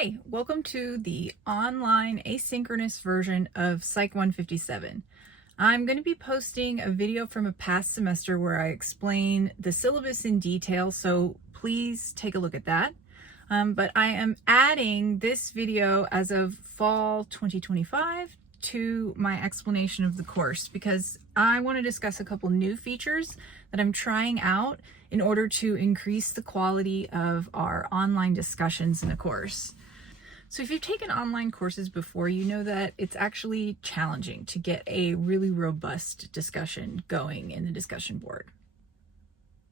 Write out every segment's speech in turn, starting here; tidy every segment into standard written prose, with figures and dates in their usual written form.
Hi, welcome to the online asynchronous version of Psych 157. I'm going to be posting a video from a past semester where I explain the syllabus in detail, so please take a look at that. But I am adding this video as of fall 2025 to my explanation of the course because I want to discuss a couple new features that I'm trying out in order to increase the quality of our online discussions in the course. So if you've taken online courses before, you know that it's actually challenging to get a really robust discussion going in the discussion board.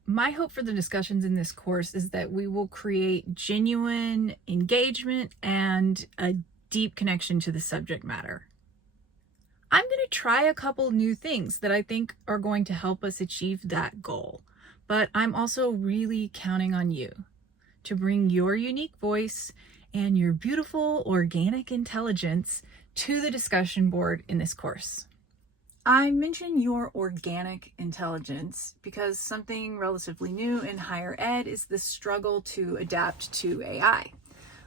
My hope for the discussions in this course is that we will create genuine engagement and a deep connection to the subject matter. I'm going to try a couple new things that I think are going to help us achieve that goal, but I'm also really counting on you to bring your unique voice and your beautiful organic intelligence to the discussion board in this course. I mention your organic intelligence because something relatively new in higher ed is the struggle to adapt to AI.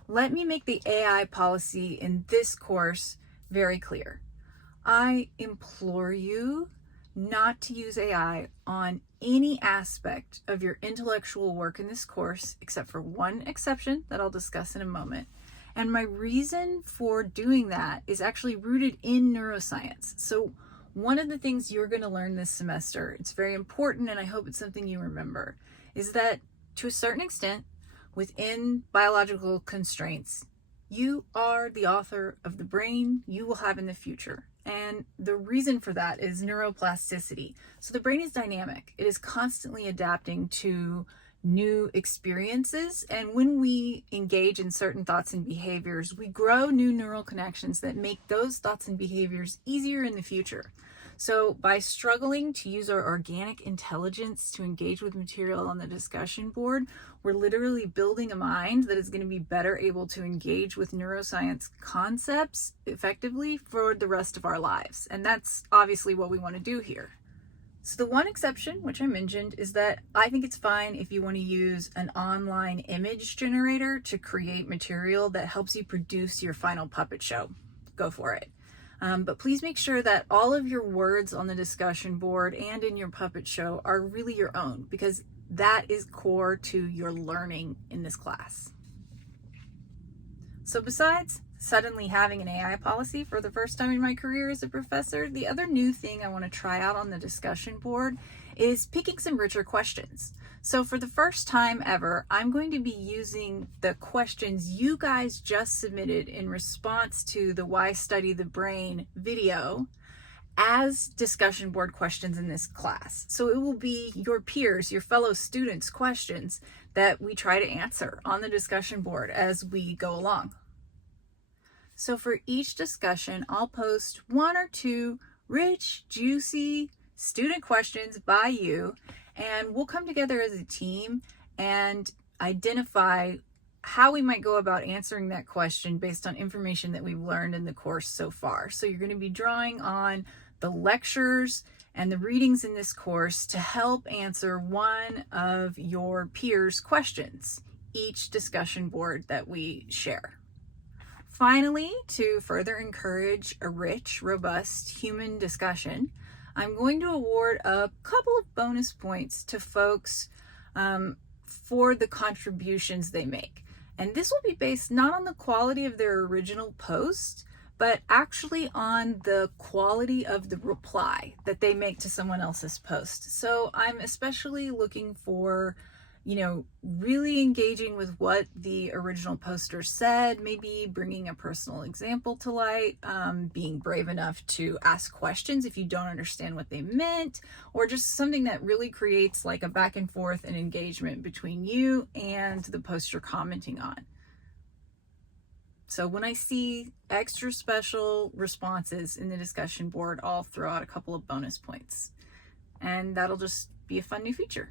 Let me make the AI policy in this course very clear. I implore you not to use AI on any aspect of your intellectual work in this course, except for one exception that I'll discuss in a moment. And my reason for doing that is actually rooted in neuroscience. So one of the things you're going to learn this semester, it's very important and I hope it's something you remember, is that to a certain extent, within biological constraints, you are the author of the brain you will have in the future. And the reason for that is neuroplasticity. So the brain is dynamic. It is constantly adapting to new experiences. And when we engage in certain thoughts and behaviors, we grow new neural connections that make those thoughts and behaviors easier in the future. So by struggling to use our organic intelligence to engage with material on the discussion board, we're literally building a mind that is going to be better able to engage with neuroscience concepts effectively for the rest of our lives. And that's obviously what we want to do here. So the one exception, which I mentioned, is that I think it's fine if you want to use an online image generator to create material that helps you produce your final puppet show. Go for it. But please make sure that all of your words on the discussion board and in your puppet show are really your own, because that is core to your learning in this class. So besides suddenly having an AI policy for the first time in my career as a professor, the other new thing I want to try out on the discussion board is picking some richer questions. So for the first time ever, I'm going to be using the questions you guys just submitted in response to the Why Study the Brain video as discussion board questions in this class. So it will be your peers, your fellow students' questions that we try to answer on the discussion board as we go along. So for each discussion, I'll post one or two rich, juicy student questions by you, and we'll come together as a team and identify how we might go about answering that question based on information that we've learned in the course so far. So you're going to be drawing on the lectures and the readings in this course to help answer one of your peers' questions, each discussion board that we share. Finally, to further encourage a rich, robust human discussion, I'm going to award a couple of bonus points to folks for the contributions they make. And this will be based not on the quality of their original post, but actually on the quality of the reply that they make to someone else's post. So I'm especially looking for, really engaging with what the original poster said, maybe bringing a personal example to light, being brave enough to ask questions if you don't understand what they meant, or just something that really creates like a back and forth and engagement between you and the post you're commenting on. So when I see extra special responses in the discussion board, I'll throw out a couple of bonus points, and that'll just be a fun new feature.